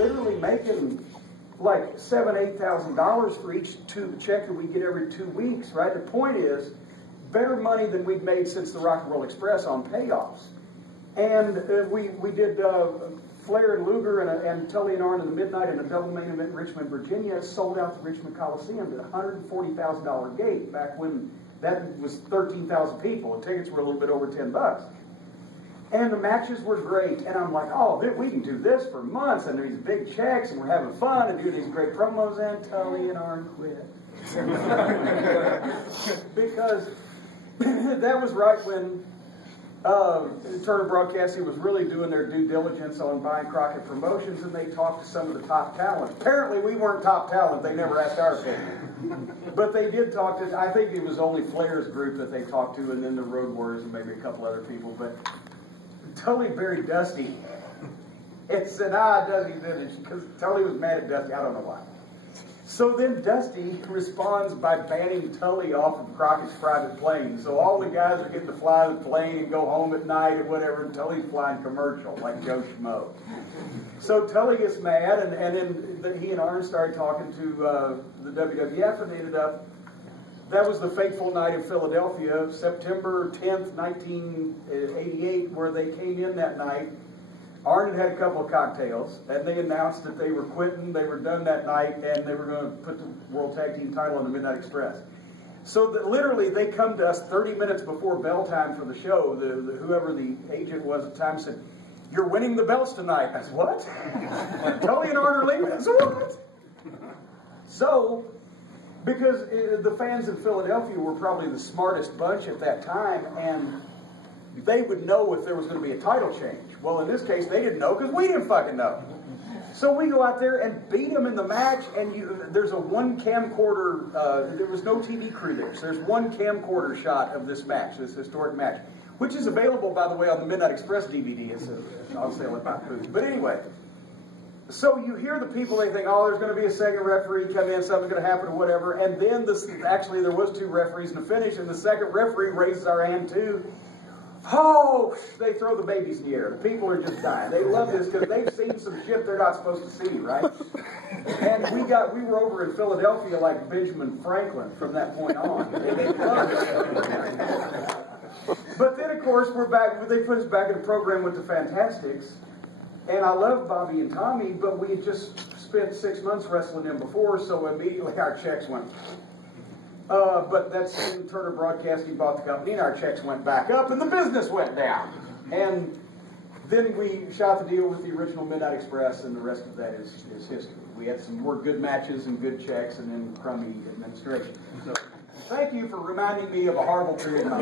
literally making like $7,000–8,000 for each check that we get every 2 weeks, right? The point is, better money than we'd made since the Rock and Roll Express on payoffs. And we did Flair and Luger and Tully and Arn in the Midnight in a double main event in Richmond, Virginia. Sold out the Richmond Coliseum at $140,000 gate back when that was 13,000 people. And tickets were a little bit over $10. And the matches were great. And I'm like, oh, we can do this for months. And these big checks, and we're having fun, and do these great promos. And Tully and Arn quit. Because that was right when Turner Broadcasting was really doing their due diligence on buying Crockett Promotions, and they talked to some of the top talent. Apparently we weren't top talent. They never asked our opinion. But they did talk to, I think it was only Flair's group that they talked to, and then the Road Warriors and maybe a couple other people. But Tully buried Dusty and said, Dusty did it, because Tully was mad at Dusty. I don't know why. So then Dusty responds by banning Tully off of Crockett's private plane. So all the guys are getting to fly the plane and go home at night or whatever, and Tully's flying commercial like Joe Schmo. So Tully gets mad, and then he and Arn started talking to the WWF, and they ended up, that was the fateful night in Philadelphia, September 10th, 1988, where they came in that night. Arn had a couple of cocktails, and they announced that they were quitting, they were done that night, and they were going to put the World Tag Team title on the Midnight Express. So that literally, they come to us 30 minutes before bell time for the show. Whoever the agent was at the time said, "You're winning the belts tonight." I said, "What?" Tully and Arn are leaving. I said, "What?" So, because the fans in Philadelphia were probably the smartest bunch at that time, and they would know if there was going to be a title change. Well, in this case, they didn't know because we didn't fucking know. So we go out there and beat them in the match, and there's a one camcorder, there was no TV crew there, so there's one camcorder shot of this match, this historic match, which is available, by the way, on the Midnight Express DVD. It's on sale at my booth. But anyway, so you hear the people, they think, oh, there's going to be a second referee come in, something's going to happen or whatever, and then actually there was 2 referees in the finish, and the second referee raises our hand too. Oh, they throw the babies in the air. The people are just dying. They love this because they've seen some shit they're not supposed to see, right? And we were over in Philadelphia like Benjamin Franklin from that point on. And they loved it. But then, of course, we're back. They put us back in a program with the Fantastics. And I love Bobby and Tommy, but we had just spent 6 months wrestling them before, so immediately our checks went. But that's when Turner Broadcasting bought the company, and our checks went back up, and the business went down. And then we shot the deal with the original Midnight Express, and the rest of that is history. We had some more good matches and good checks, and then crummy administration. So thank you for reminding me of a horrible period of my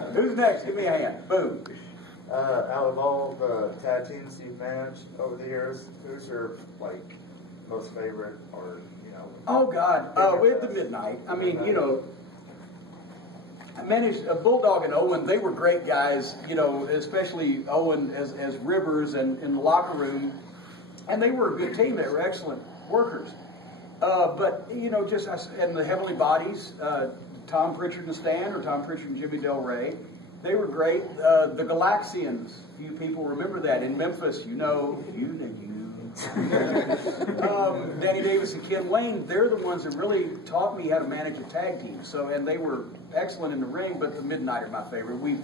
life. Who's next? Give me a hand. Boom. Out of all the tag teams you've managed over the years, who's your most favorite, or Oh God! With the Midnight, I mean, I managed Bulldog and Owen. They were great guys, especially Owen as Rivers and in the locker room, and they were a good team. They were excellent workers. But just and the Heavenly Bodies, Tom Pritchard and Stan, or Tom Pritchard and Jimmy Del Rey, they were great. The Galaxians, few people remember that in Memphis. Danny Davis and Ken Wayne, they're the ones that really taught me how to manage a tag team. And they were excellent in the ring, but the Midnight are my favorite.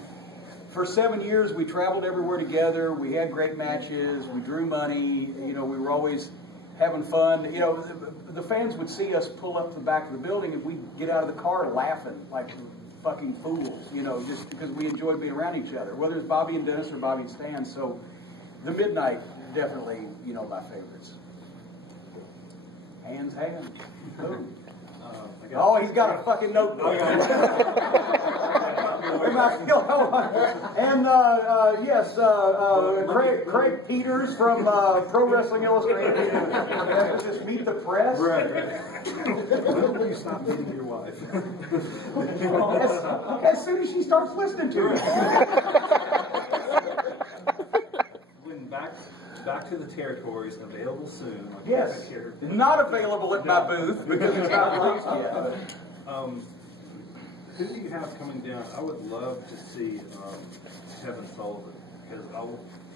For 7 years, we traveled everywhere together. We had great matches. We drew money. We were always having fun. The fans would see us pull up to the back of the building, and we'd get out of the car laughing like fucking fools, just because we enjoyed being around each other, whether it's Bobby and Dennis or Bobby and Stan. So the Midnight, definitely, my favorites. Hands. Boom. Oh, he's got a fucking notebook. And yes, Craig Peters from Pro Wrestling Illustrated. Just meet the press. When will you stop dating your wife? As soon as she starts listening to you. Back to the Territories, available soon. Yes, not available at my booth because it's not released yet. Who do you have coming down? I would love to see Kevin Sullivan, because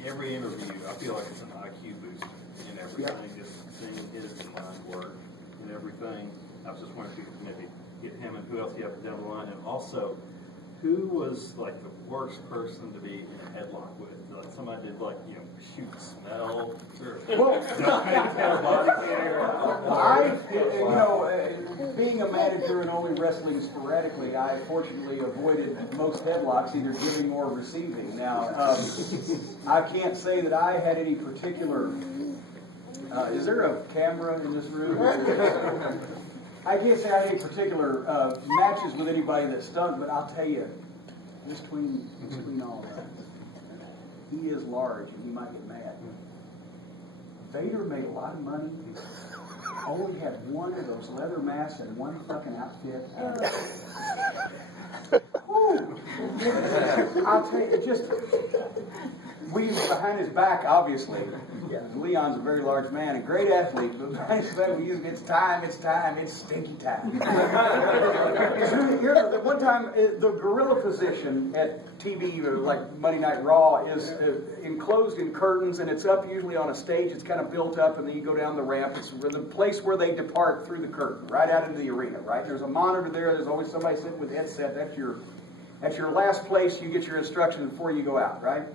every interview, I feel like it's an IQ boost in everything. Just seeing his mind work and everything. I was just wondering if you could maybe get him and who else you have down the line, and also who was like the worst person to be in a headlock with? Like somebody did shoot smell or being a manager and only wrestling sporadically, I fortunately avoided most headlocks, either giving or receiving. Now, I can't say that I had any particular. Is there a camera in this room? I can't say I had any particular matches with anybody that stung, but I'll tell you, between all that, he is large and he might get mad. Vader made a lot of money, only had one of those leather masks and one fucking outfit. I'll tell you, we behind his back, obviously. Yeah, Leon's a very large man, a great athlete, but behind his back, we use it's time, it's stinky time. The one time, the gorilla position at TV, like Monday Night Raw, is enclosed in curtains, and it's up usually on a stage. It's kind of built up, and then you go down the ramp. It's the place where they depart through the curtain, right out into the arena, right? There's a monitor there. There's always somebody sitting with a headset. That's your last place you get your instructions before you go out, right?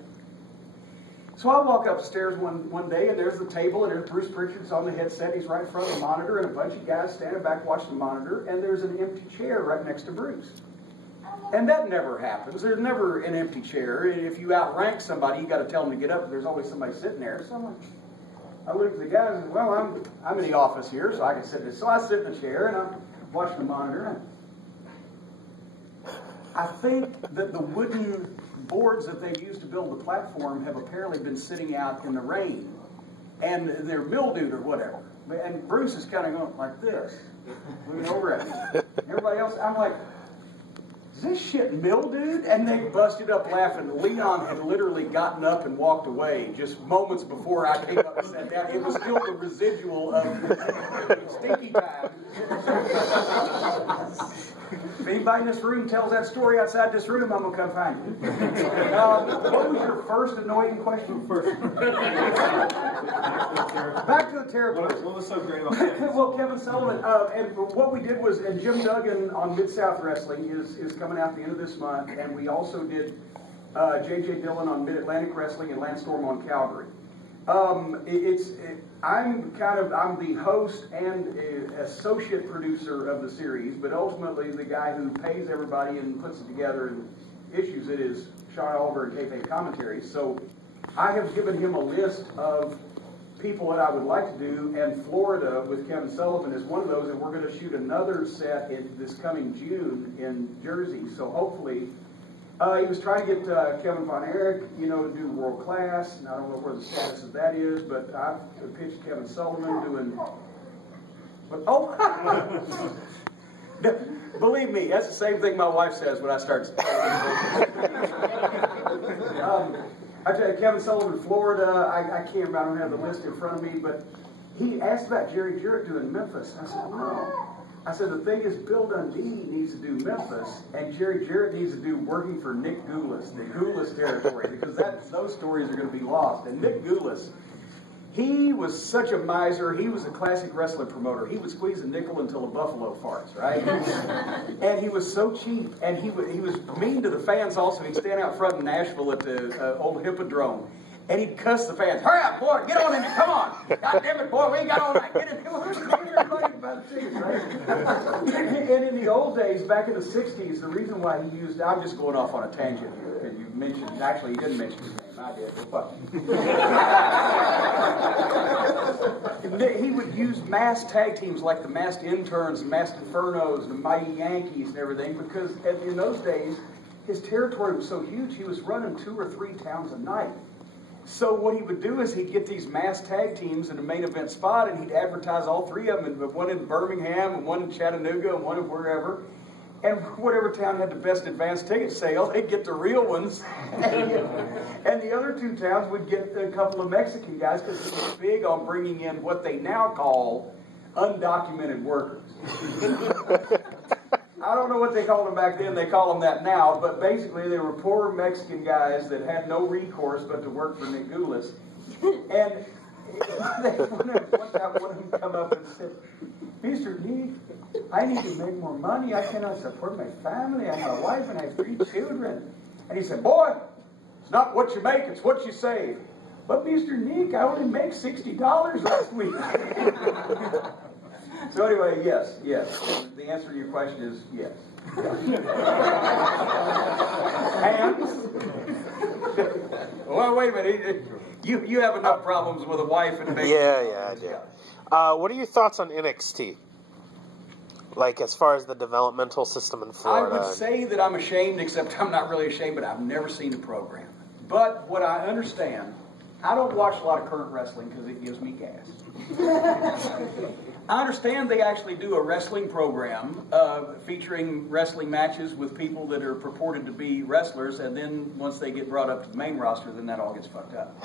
So I walk upstairs one day, and there's the table, and there's Bruce Pritchard's on the headset. He's right in front of the monitor, and a bunch of guys standing back watching the monitor, and there's an empty chair right next to Bruce. And that never happens. There's never an empty chair. If you outrank somebody, you got to tell them to get up, but there's always somebody sitting there. So I look at the guys and say, well, I'm in the office here, so I can sit there. So I sit in the chair, and I'm watching the monitor. I think that the wooden boards that they've used to build the platform have apparently been sitting out in the rain, and they're mildewed or whatever. And Bruce is kind of going like this, looking over at me. Everybody else, I'm like, is this shit mildewed? And they busted up laughing. Leon had literally gotten up and walked away just moments before I came up and sat down. It was still the residual of stinky time. If anybody in this room tells that story outside this room, I'm going to come find you. What was your first annoying question? Back to the territories. What was so great about Kevin? Well, Kevin Sullivan, and what we did was, and Jim Duggan on Mid-South Wrestling is coming out at the end of this month, and we also did J.J. Dillon on Mid-Atlantic Wrestling and Lance Storm on Calgary. I'm the host and associate producer of the series, but ultimately the guy who pays everybody and puts it together and issues it is Sean Oliver and Kayfabe Commentaries. So I have given him a list of people that I would like to do, and Florida with Kevin Sullivan is one of those, and we're going to shoot another set in this coming June in Jersey. So hopefully. He was trying to get Kevin Von Erich, to do World Class, and I don't know where the status of that is, but I've pitched Kevin Sullivan doing. Believe me, that's the same thing my wife says when I start. I tell you, Kevin Sullivan, Florida. I can't remember. I don't have the list in front of me, but he asked about Jerry Jarrett doing Memphis. I said, no. I said, the thing is, Bill Dundee needs to do Memphis, and Jerry Jarrett needs to do working for Nick Goulas, the Goulas territory, because those stories are going to be lost. And Nick Goulas, he was such a miser. He was a classic wrestling promoter. He would squeeze a nickel until a buffalo farts, right? And he was so cheap, and he was mean to the fans also. He'd stand out front in Nashville at the old Hippodrome, and he'd cuss the fans. Hurry up, boy, get on in there, come on. God damn it, boy, we ain't got all night. Get in here. And in the old days, back in the 60s, the reason why he used, I'm just going off on a tangent here, because you mentioned, actually, you didn't mention his name. I did, but fuck. He would use masked tag teams like the Masked Interns, the Masked Infernos, the Mighty Yankees, and everything, because in those days, his territory was so huge, he was running 2 or 3 towns a night. So what he would do is he'd get these mass tag teams in the main event spot, and he'd advertise all 3 of them, one in Birmingham, and one in Chattanooga, and one in wherever. And whatever town had the best advance ticket sale, they'd get the real ones. And the other 2 towns would get a couple of Mexican guys, because he was big on bringing in what they now call undocumented workers. I don't know what they called them back then. They call them that now. But basically, they were poor Mexican guys that had no recourse but to work for Nick Goulas. And one time one of them come up and said, Mr. Nick, I need to make more money. I cannot support my family. I have a wife and I have 3 children. And he said, boy, it's not what you make, it's what you save. But Mr. Nick, I only make $60 last week. So anyway, yes. The answer to your question is yes. Hands? Well, wait a minute. You have enough problems with a wife and a baby. Yeah, I do. What are your thoughts on NXT? Like, as far as the developmental system in Florida? I would say that I'm ashamed, except I'm not really ashamed, but I've never seen the program. But what I understand, I don't watch a lot of current wrestling because it gives me gas. I understand they actually do a wrestling program featuring wrestling matches with people that are purported to be wrestlers, and then once they get brought up to the main roster, then that all gets fucked up.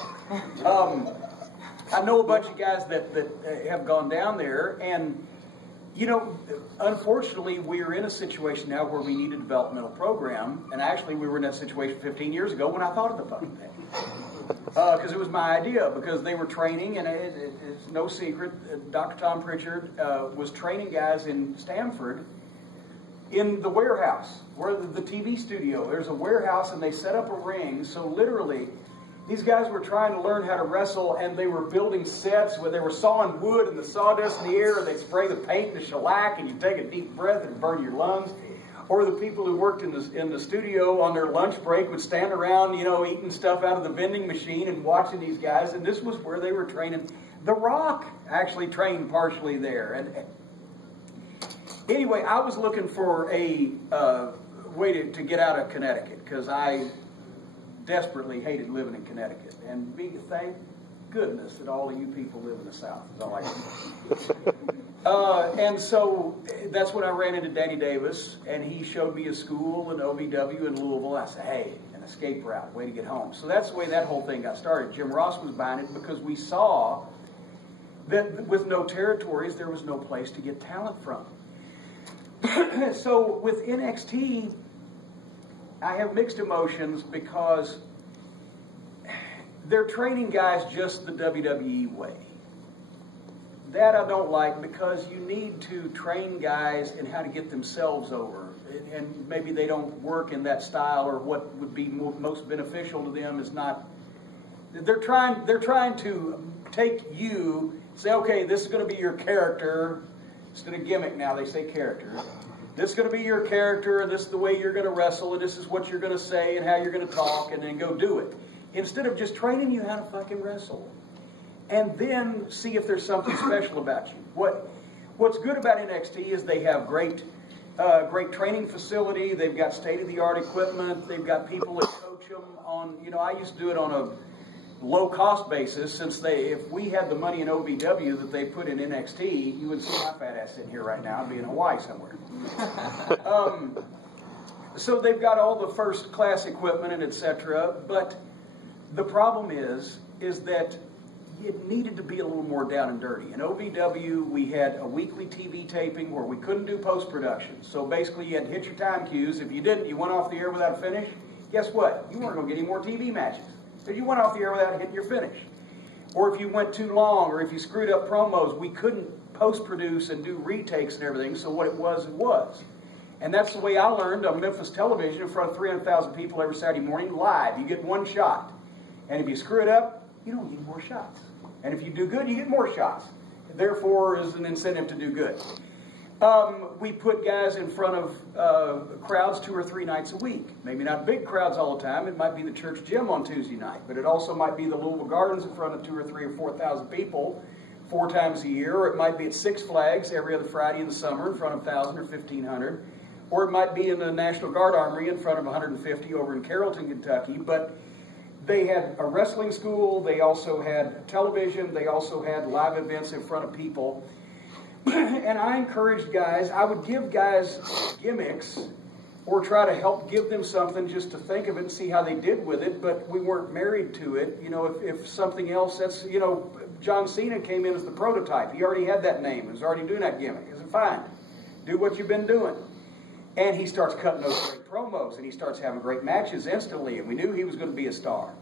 I know a bunch of guys that have gone down there, and you know, unfortunately, we're in a situation now where we need a developmental program, and actually we were in that situation 15 years ago when I thought of the fucking thing. Because it was my idea, because they were training, and it's no secret, Dr. Tom Pritchard was training guys in Stamford in the warehouse, where the TV studio, there's a warehouse, and they set up a ring, so literally, these guys were trying to learn how to wrestle, and they were building sets where they were sawing wood and the sawdust in the air, and they'd spray the paint and the shellac, and you take a deep breath and burn your lungs. Or the people who worked in the studio on their lunch break would stand around, you know, eating stuff out of the vending machine and watching these guys, and this was where they were training. The Rock actually trained partially there. And anyway, I was looking for a way to get out of Connecticut, because I desperately hated living in Connecticut. And thank goodness that all of you people live in the South, is all I can say. And so that's when I ran into Danny Davis, and he showed me a school in OVW in Louisville. I said, hey, an escape route, way to get home. So that's the way that whole thing got started. Jim Ross was buying it because we saw that with no territories, there was no place to get talent from. So with NXT, I have mixed emotions because they're training guys just the WWE way. That I don't like, because you need to train guys in how to get themselves over. And maybe they don't work in that style, or what would be most beneficial to them is not... They're trying to take you, say, okay, this is going to be your character. Instead of gimmick now, they say character. This is going to be your character, and this is the way you're going to wrestle, and this is what you're going to say, and how you're going to talk, and then go do it. Instead of just training you how to fucking wrestle. And then see if there's something special about you. What's good about NXT is they have great training facility. They've got state-of-the-art equipment. They've got people that coach them on, you know, I used to do it on a low-cost basis, since if we had the money in OVW that they put in NXT, you wouldn't see my fat ass sitting here right now. I'd be in Hawaii somewhere. So they've got all the first-class equipment and etc. But the problem is that it needed to be a little more down and dirty. In OVW, we had a weekly TV taping where we couldn't do post-production. So basically, you had to hit your time cues. If you didn't, you went off the air without a finish. Guess what? You weren't going to get any more TV matches. Because you went off the air without hitting your finish. Or if you went too long, or if you screwed up promos, we couldn't post-produce and do retakes and everything. So what it was, it was. And that's the way I learned on Memphis television in front of 300,000 people every Saturday morning, live. You get one shot. And if you screw it up, you don't get more shots. And if you do good, you get more shots. Therefore, is an incentive to do good. We put guys in front of crowds 2 or 3 nights a week. Maybe not big crowds all the time. It might be the church gym on Tuesday night. But it also might be the Louisville Gardens in front of 2 or 3 or 4,000 people 4 times a year. Or it might be at Six Flags every other Friday in the summer in front of 1,000 or 1,500. Or it might be in the National Guard Armory in front of 150 over in Carrollton, Kentucky. But they had a wrestling school, they also had television, they also had live events in front of people. And I encouraged guys, I would give guys gimmicks, or try to help give them something just to think of it and see how they did with it, but we weren't married to it. You know, if something else, that's, you know, John Cena came in as the prototype. He already had that name, he was already doing that gimmick. I said, fine, do what you've been doing. And he starts cutting those great promos, and he starts having great matches instantly, and we knew he was going to be a star.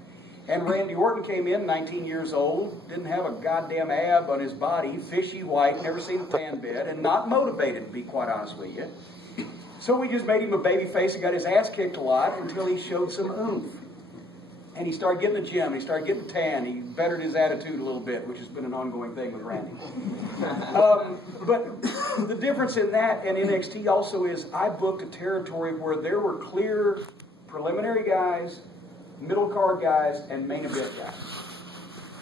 And Randy Orton came in, 19 years old, didn't have a goddamn ab on his body, fishy white, never seen a tan bed, and not motivated, to be quite honest with you. So we just made him a baby face and got his ass kicked a lot until he showed some oomph. And he started getting the gym, he started getting tan, he bettered his attitude a little bit, which has been an ongoing thing with Randy. But the difference in that and NXT also is I booked a territory where there were clear preliminary guys, middle card guys, and main event guys.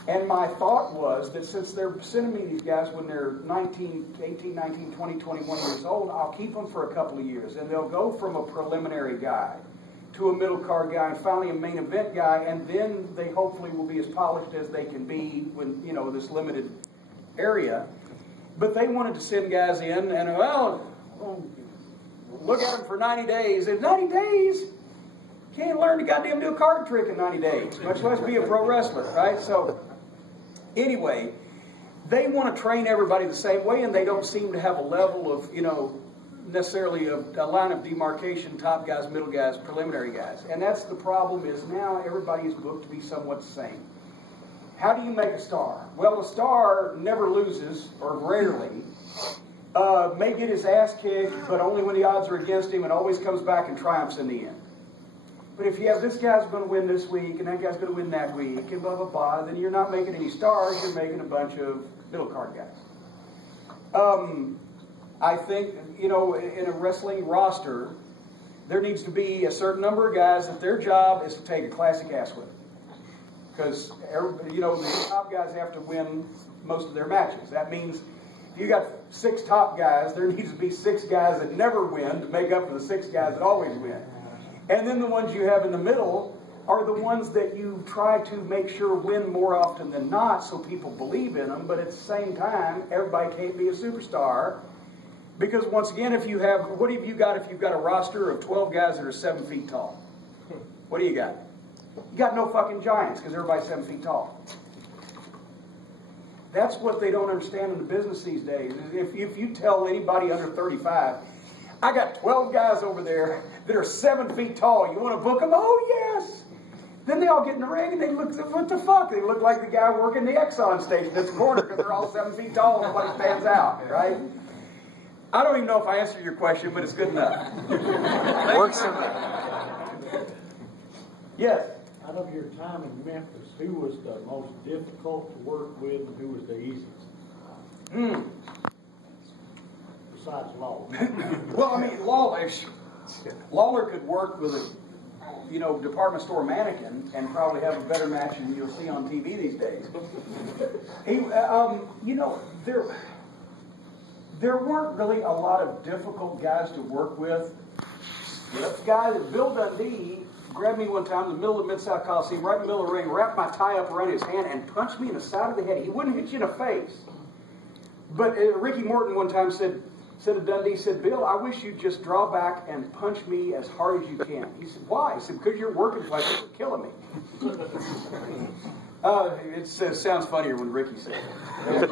And my thought was that since they're sending me these guys when they're 18, 19, 20, 21 years old, I'll keep them for a couple of years. And they'll go from a preliminary guy to a middle card guy and finally a main event guy, and then they hopefully will be as polished as they can be when, you know, this limited area. But they wanted to send guys in, and well, look at them for 90 days. In 90 days? Can't learn to goddamn do a card trick in 90 days, much less be a pro wrestler, right? So, anyway, they want to train everybody the same way, and they don't seem to have a level of, you know, necessarily a line of demarcation, top guys, middle guys, preliminary guys. And that's the problem is now everybody is booked to be somewhat the same. How do you make a star? Well, a star never loses, or rarely, may get his ass kicked, but only when the odds are against him, and always comes back and triumphs in the end. But if you have this guy's going to win this week, and that guy's going to win that week, and blah, blah, blah, then you're not making any stars, you're making a bunch of middle card guys. I think, you know, in a wrestling roster, there needs to be a certain number of guys that their job is to take a classic ass whip. Because, you know, the top guys have to win most of their matches. That means if you got 6 top guys, there needs to be 6 guys that never win to make up for the 6 guys that always win. And then the ones you have in the middle are the ones that you try to make sure win more often than not so people believe in them, but at the same time, everybody can't be a superstar. Because once again, if you have, what have you got if you've got a roster of 12 guys that are 7 feet tall? What do you got? You got no fucking giants because everybody's 7 feet tall. That's what they don't understand in the business these days. If you tell anybody under 35, I got 12 guys over there that are 7 feet tall, you want to book them? Oh, yes! Then they all get in the ring and they look, what the fuck? They look like the guy working the Exxon station at the corner because they're all 7 feet tall and nobody stands out, right? I don't even know if I answered your question, but it's good enough. Works for me. Yes? Out of your time in Memphis, who was the most difficult to work with and who was the easiest? Besides Lawler. Well, I mean, Lawler could work with a, you know, department store mannequin and probably have a better match than you'll see on TV these days. He, you know, there weren't really a lot of difficult guys to work with. The guy that Bill Dundee grabbed me one time in the middle of the Mid-South Coliseum, right in the middle of the ring, wrapped my tie up around his hand and punched me in the side of the head. He wouldn't hit you in the face. But Ricky Morton one time said to Dundee, said, Bill, I wish you'd just draw back and punch me as hard as you can. He said, why? He said, because your working pleasure is killing me. It sounds funnier when Ricky said it.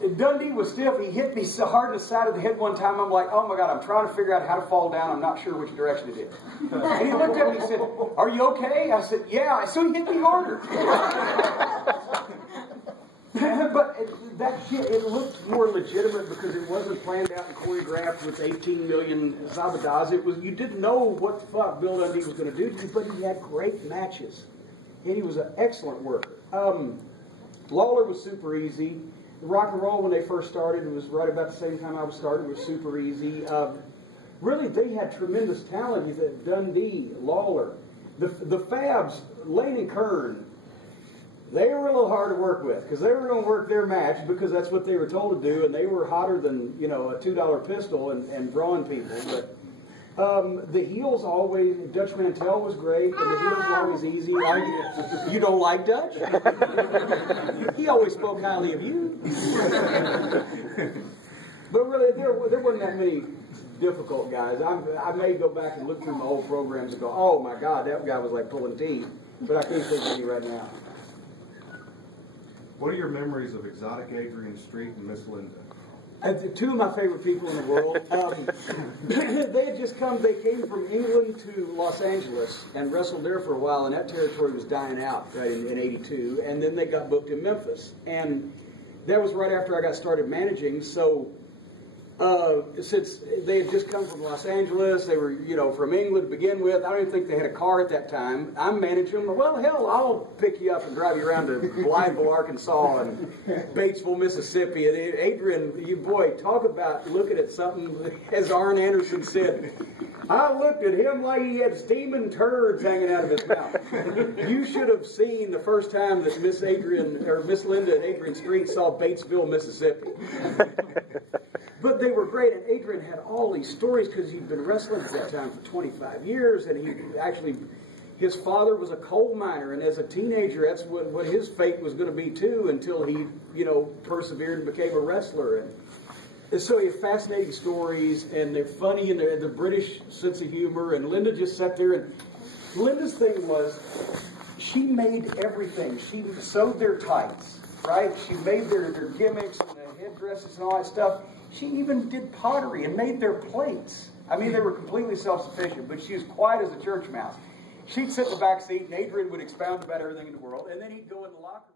But Dundee was stiff. He hit me so hard in the side of the head one time. I'm like, oh my God, I'm trying to figure out how to fall down. I'm not sure which direction it is. And he looked at me and said, are you okay? I said, yeah. So he hit me harder. But that shit, it looked more legitimate because it wasn't planned out and choreographed with 18 million zabadas. It was, you didn't know what the fuck Bill Dundee was going to do to you, but he had great matches. And he was an excellent worker. Lawler was super easy. Rock and Roll, when they first started, it was right about the same time I was starting, it was super easy. Really, they had tremendous talent. Dundee, Lawler, the Fabs, Lane and Kern, they were a little hard to work with because they were going to work their match because that's what they were told to do, and they were hotter than, you know, a $2 pistol and drawing people. But the heels always, Dutch Mantel was great, and the heels were always easy. You don't like Dutch? He always spoke highly of you. But really, there wasn't that many difficult guys. I may go back and look through my old programs and go, oh my God, that guy was like pulling teeth. But I can't think of any right now. What are your memories of Exotic Adrian Street and Miss Linda? Two of my favorite people in the world. They had just come. They came from England to Los Angeles and wrestled there for a while, and that territory was dying out right in '82. And then they got booked in Memphis, and that was right after I got started managing. So since they had just come from Los Angeles, they were, you know, from England to begin with. I don't even think they had a car at that time. I'm managing them. Well, hell, I'll pick you up and drive you around to Blytheville, Arkansas, and Batesville, Mississippi. And Adrian, you boy, talk about looking at something. As Arn Anderson said, I looked at him like he had steaming turds hanging out of his mouth. You should have seen the first time that Miss Linda and Adrian Street saw Batesville, Mississippi. But they were great, and Adrian had all these stories because he'd been wrestling at that time for 25 years, and his father was a coal miner, and as a teenager, that's what his fate was going to be too, until he, you know, persevered and became a wrestler. And so he had fascinating stories, and they're funny, and they're the British sense of humor, and Linda just sat there, and Linda's thing was, she made everything. She sewed their tights, right? She made their gimmicks and the headdresses and all that stuff. She even did pottery and made their plates. I mean, they were completely self-sufficient, but she was quiet as a church mouse. She'd sit in the back seat, and Adrian would expound about everything in the world, and then he'd go in the locker room.